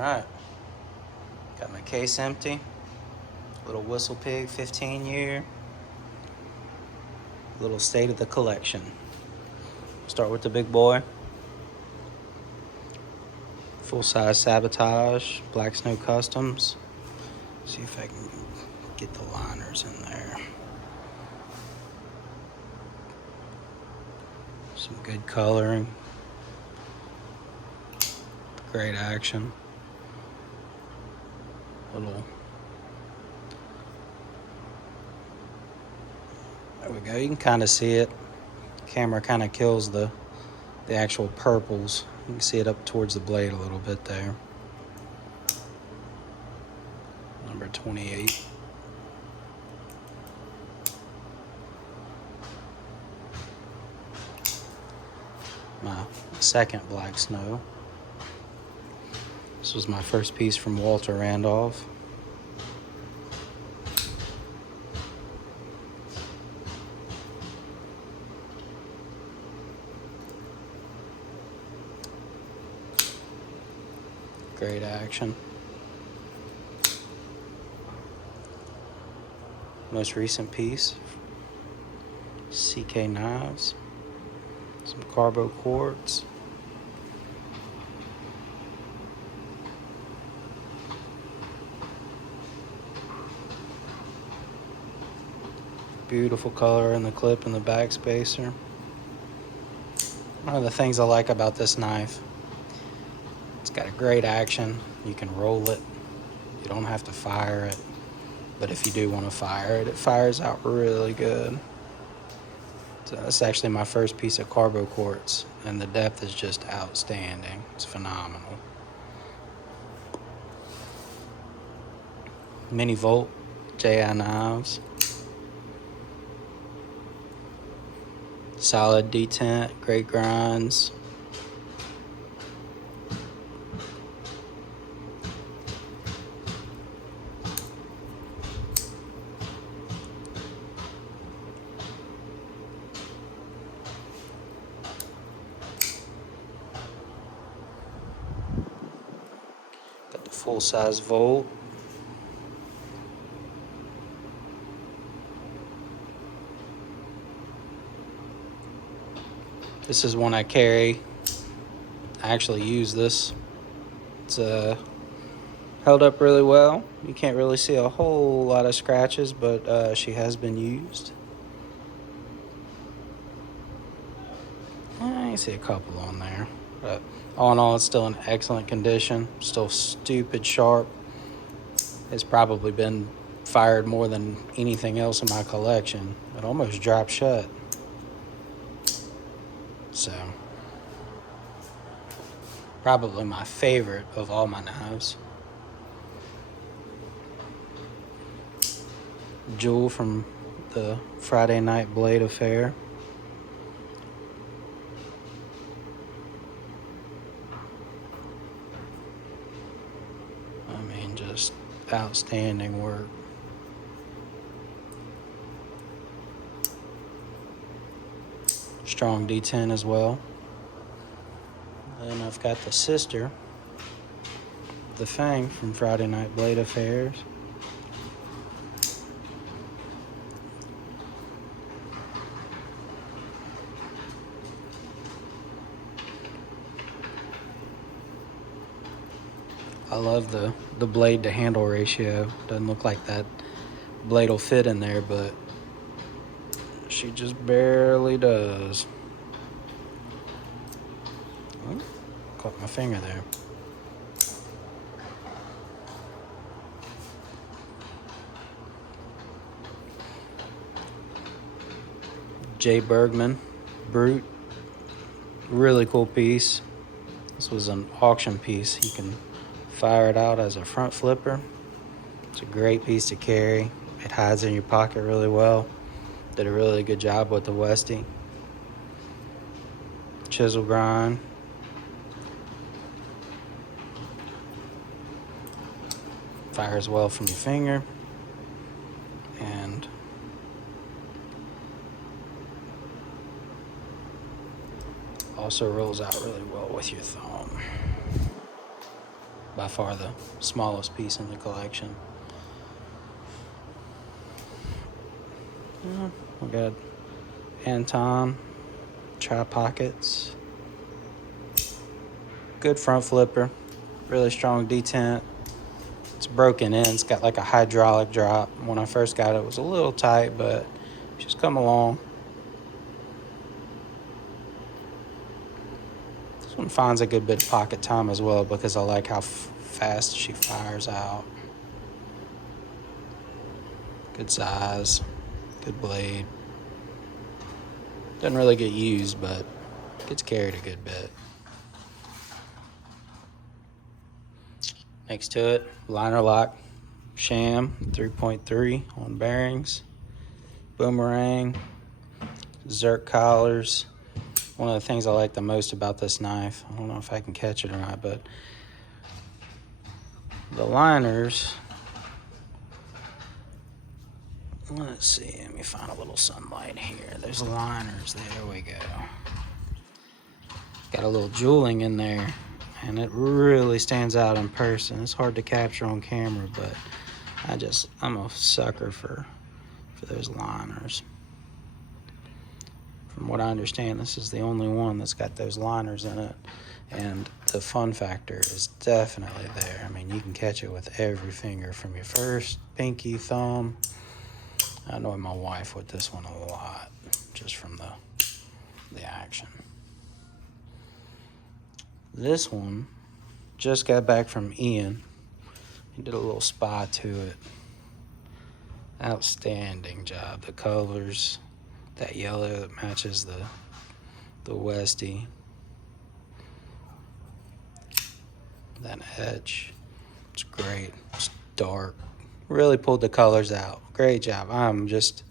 Alright, got my case empty. Little Whistle Pig 15-year. Little state of the collection. Start with the big boy. Full-size Sabotage, Black Snow Customs. See if I can get the liners in there. Some good coloring. Great action. Little. There we go. You can kind of see it. Camera kind of kills the actual purples. You can see it up towards the blade a little bit there. Number 28. My second Black Snow. This was my first piece from Walter Randolph. Great action. Most recent piece, CK Knives. Some Carbo Quartz. Beautiful color in the clip and the back spacer. One of the things I like about this knife, it's got a great action. You can roll it. You don't have to fire it. But if you do want to fire it, it fires out really good. So that's actually my first piece of Carbo Quartz, and the depth is just outstanding. It's phenomenal. Mini Volt JI Knives. Solid detent, great grinds. Got the full-size Volt. This is one I carry. I actually use this. It's held up really well. You can't really see a whole lot of scratches, but she has been used. I see a couple on there, but all in all, it's still in excellent condition. Still stupid sharp. It's probably been fired more than anything else in my collection. It almost dropped shut. So, probably my favorite of all my knives. Jewel from the Friday Night Blade Affair. I mean, just outstanding work. Strong D10 as well. Then I've got the sister, the Fang from Friday Night Blade Affairs. I love the blade to handle ratio. Doesn't look like that blade will fit in there, but she just barely does. Oh, caught my finger there. J. Bergman Brute. Really cool piece. This was an auction piece. You can fire it out as a front flipper. It's a great piece to carry. It hides in your pocket really well. Did a really good job with the Westie. Chisel grind. Fires well from your finger. And also rolls out really well with your thumb. by far the smallest piece in the collection. We got Anton tri-pockets. Good front flipper. Really strong detent. It's broken in. It's got like a hydraulic drop. When I first got it, it was a little tight, but she's come along. This one finds a good bit of pocket time as well because I like how fast she fires out. Good size, good blade. Doesn't really get used, but gets carried a good bit. Next to it, liner lock sham 3.3 on bearings, boomerang, Zerk collars. One of the things I like the most about this knife, I don't know if I can catch it or not, but the liners, let's see, let me find a little sunlight here. There's liners, there we go. Got a little jeweling in there, and it really stands out in person. It's hard to capture on camera, but I'm a sucker for those liners. From what I understand, this is the only one that's got those liners in it, and the fun factor is definitely there. I mean, you can catch it with every finger, from your first pinky, thumb. I annoy my wife with this one a lot, just from the action. This one just got back from Ian. He did a little spy to it. Outstanding job. The colors, that yellow that matches the Westie. That edge, it's great. It's dark. Really pulled the colors out. Great job. I'm just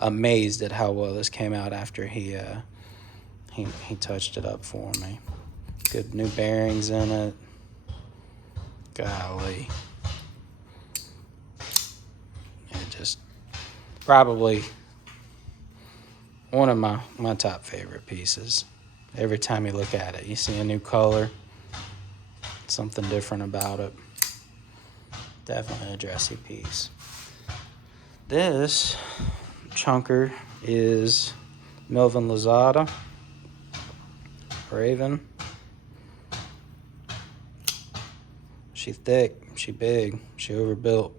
amazed at how well this came out after he touched it up for me. Good new bearings in it. Golly. It just probably one of my top favorite pieces. Every time you look at it, you see a new color, something different about it. Definitely a dressy piece. This chunker is Melvin Lozada Raven. She thick, she big, she overbuilt.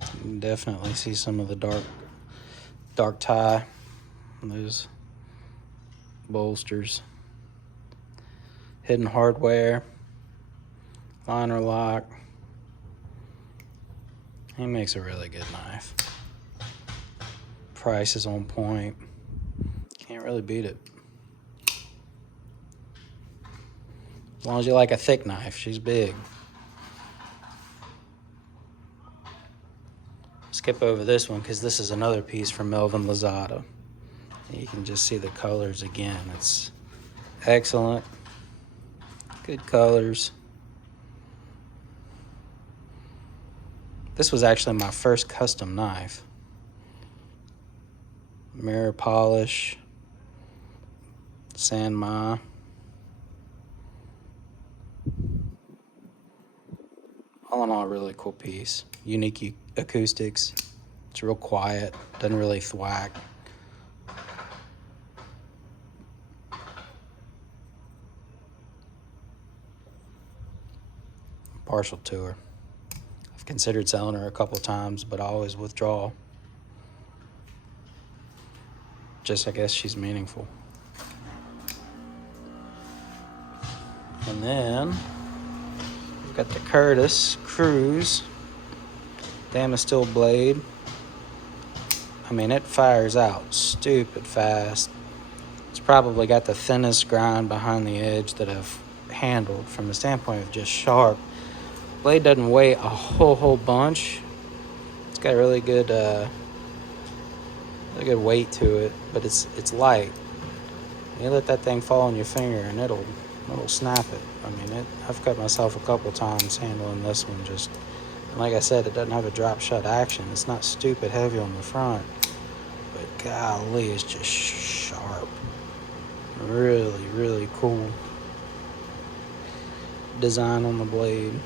You can definitely see some of the dark tie on those bolsters. Hidden hardware, liner lock. He makes a really good knife. Price is on point. Can't really beat it. As long as you like a thick knife, she's big. Skip over this one because this is another piece from Melvin Lozada. You can just see the colors again. It's excellent. Good colors. This was actually my first custom knife. Mirror polish, Sanma. All in all, a really cool piece. Unique acoustics. It's real quiet, doesn't really thwack. Partial to her. I've considered selling her a couple times, but I always withdraw. Just, I guess she's meaningful. And then we've got the Curtis Cruise Damasteel blade. I mean, it fires out stupid fast. It's probably got the thinnest grind behind the edge that I've handled from the standpoint of just sharp. Blade doesn't weigh a whole bunch. It's got a really good weight to it, but it's light. You let that thing fall on your finger and it'll snap it. I mean, I've cut myself a couple times handling this one. Just, and like I said, it doesn't have a drop shut action. It's not stupid heavy on the front, but golly, it's just sharp. Really, really cool. design on the blade.